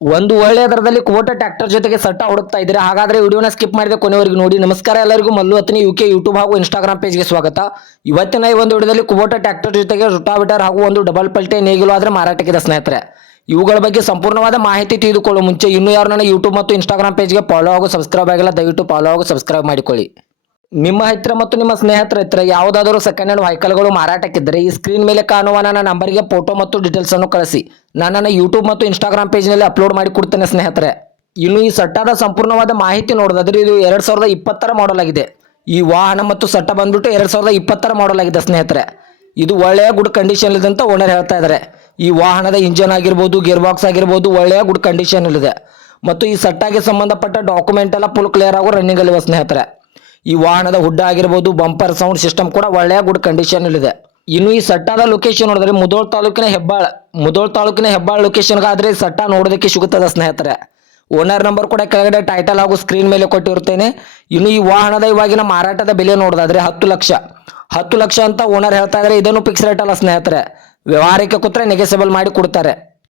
ಒಂದು ಒಳ್ಳೆಯ ದರದಲ್ಲಿ ಕುಬೋಟಾ ಟ್ರ್ಯಾಕ್ಟರ್ ಜೊತೆಗೆ ಸಟ್ಟ ಹುಡುಕ್ತಾ ಇದ್ರೆ ಹಾಗಾದ್ರೆ ವಿಡಿಯೋನ ಸ್ಕಿಪ್ ಮಾಡಿದ ಕೊನೆವರೆಗೂ ನೋಡಿ. ನಮಸ್ಕಾರ ಎಲ್ಲರಿಗೂ, ಮಲ್ಲು ಹತ್ತನೇ ಯುಕೆ ಯೂಟ್ಯೂಬ್ ಹಾಗೂ ಇನ್ಸ್ಟಾಗ್ರಾಮ್ ಪೇಜ್ಗೆ ಸ್ವಾಗತ. ಇವತ್ತಿನ ಈ ಒಂದು ವಿಡಿಯೋದಲ್ಲಿ ಕುಬೋಟಾ ಟ್ರ್ಯಾಕ್ಟರ್ ಜೊತೆಗೆ ರೋಟಾವೇಟರ್ ಹಾಗೂ ಒಂದು ಡಬಲ್ ಪಲ್ಟೆ ನೇಗಿಲು ಆದ್ರೆ ಮಾರಾಟಕ್ಕಿದೆ ಸ್ನೇಹಿತರೆ. ಇವುಗಳ ಬಗ್ಗೆ ಸಂಪೂರ್ಣವಾದ ಮಾಹಿತಿ ತಿಳಿದುಕೊಳ್ಳುವ ಮುಂಚೆ ಇನ್ನೂ ಯಾರು ನನ್ನ ಯೂಟ್ಯೂಬ್ ಮತ್ತು ಇನ್ಸ್ಟಾಗ್ರಾಮ್ ಪೇಜ್ಗೆ ಫಾಲೋ ಹಾಗೂ ಸಬ್ಸ್ಕ್ರೈಬ್ ಆಗಿಲ್ಲ, ದಯವಿಟ್ಟು ಫಾಲೋ ಹಾಗೂ ಸಬ್ಸ್ಕ್ರೈಬ್ ಮಾಡಿಕೊಳ್ಳಿ. ನಿಮ್ಮ ಹತ್ತಿರ ಮತ್ತು ನಿಮ್ಮ ಸ್ನೇಹಿತರ ಹತ್ತಿರ ಯಾವುದಾದರೂ ಸೆಕೆಂಡ್ ಹ್ಯಾಂಡ್ ವೆಹಿಕಲ್ಗಳು ಮಾರಾಟಕ್ಕಿದ್ದರೆ ಈ ಸ್ಕ್ರೀನ್ ಮೇಲೆ ಕಾಣುವ ನನ್ನ ನಂಬರ್ಗೆ ಫೋಟೋ ಮತ್ತು ಡೀಟೇಲ್ಸ್ ಅನ್ನು ಕಳಿಸಿ. ನಾನು ನನ್ನ ಯೂಟ್ಯೂಬ್ ಮತ್ತು ಇನ್ಸ್ಟಾಗ್ರಾಮ್ ಪೇಜ್ನಲ್ಲಿ ಅಪ್ಲೋಡ್ ಮಾಡಿ ಕೊಡ್ತೇನೆ ಸ್ನೇಹಿತರೆ. ಇನ್ನು ಈ ಸಟ್ಟಾದ ಸಂಪೂರ್ಣವಾದ ಮಾಹಿತಿ ನೋಡೋದಾದ್ರೆ ಇದು 2020 ಮಾಡಲ್ ಆಗಿದೆ. ಈ ವಾಹನ ಮತ್ತು ಸಟ್ಟ ಬಂದ್ಬಿಟ್ಟು 2020 ಮಾಡಲ್ ಆಗಿದೆ ಸ್ನೇಹಿತರೆ. ಇದು ಒಳ್ಳೆಯ ಗುಡ್ ಕಂಡೀಷನ್ ಇದೆ ಅಂತ ಓನರ್ ಹೇಳ್ತಾ ಇದ್ದಾರೆ. ಈ ವಾಹನದ ಇಂಜನ್ ಆಗಿರ್ಬೋದು, ಗೇರ್ ಬಾಕ್ಸ್ ಆಗಿರ್ಬೋದು ಒಳ್ಳೆಯ ಗುಡ್ ಕಂಡೀಷನ್ ಇದೆ. ಮತ್ತು ಈ ಸಟ್ಟಾಗೆ ಸಂಬಂಧಪಟ್ಟ ಡಾಕ್ಯುಮೆಂಟ್ ಎಲ್ಲ ಫುಲ್ ಕ್ಲಿಯರ್ ಆಗೋ ರನ್ನಿಂಗ್ ಅಲ್ಲಿವೆ ಸ್ನೇಹಿತರೆ. ಈ ವಾಹನದ ಹುಡ್ಡ ಆಗಿರ್ಬೋದು, ಬಂಪರ್ ಸೌಂಡ್ ಸಿಸ್ಟಮ್ ಕೂಡ ಒಳ್ಳೆಯ ಗುಡ್ ಕಂಡೀಷನ್ ಇದೆ. ಇನ್ನು ಈ ಸಟ್ಟಾದ ಲೊಕೇಶನ್ ನೋಡಿದ್ರೆ ಮುಧೋಳ ತಾಲೂಕಿನ ಹೆಬ್ಬಾಳ್ ಲೊಕೇಶನ್ಗಾದ್ರೆ ಸಟ್ಟ ನೋಡೋದಕ್ಕೆ ಸಿಗುತ್ತದೆ ಸ್ನೇಹಿತರೆ. ಓನರ್ ನಂಬರ್ ಕೂಡ ಕೆಳಗಡೆ ಟೈಟಲ್ ಹಾಗೂ ಸ್ಕ್ರೀನ್ ಮೇಲೆ ಕೊಟ್ಟಿರ್ತೇನೆ. ಇನ್ನು ಈ ವಾಹನದ ಇವಾಗಿನ ಮಾರಾಟದ ಬೆಲೆ ನೋಡೋದಾದ್ರೆ 10 ಲಕ್ಷ ಅಂತ ಓನರ್ ಹೇಳ್ತಾ ಇದ್ದಾರೆ. ಇದನ್ನು ಫಿಕ್ಸ್ ರೇಟ್ ಅಲ್ಲ ಸ್ನೇಹಿತರೆ, ವ್ಯವಹಾರಕ್ಕೆ ಕೂತ್ರೆ ನೆಗೆಸಬಲ್ ಮಾಡಿ ಕೊಡ್ತಾರೆ.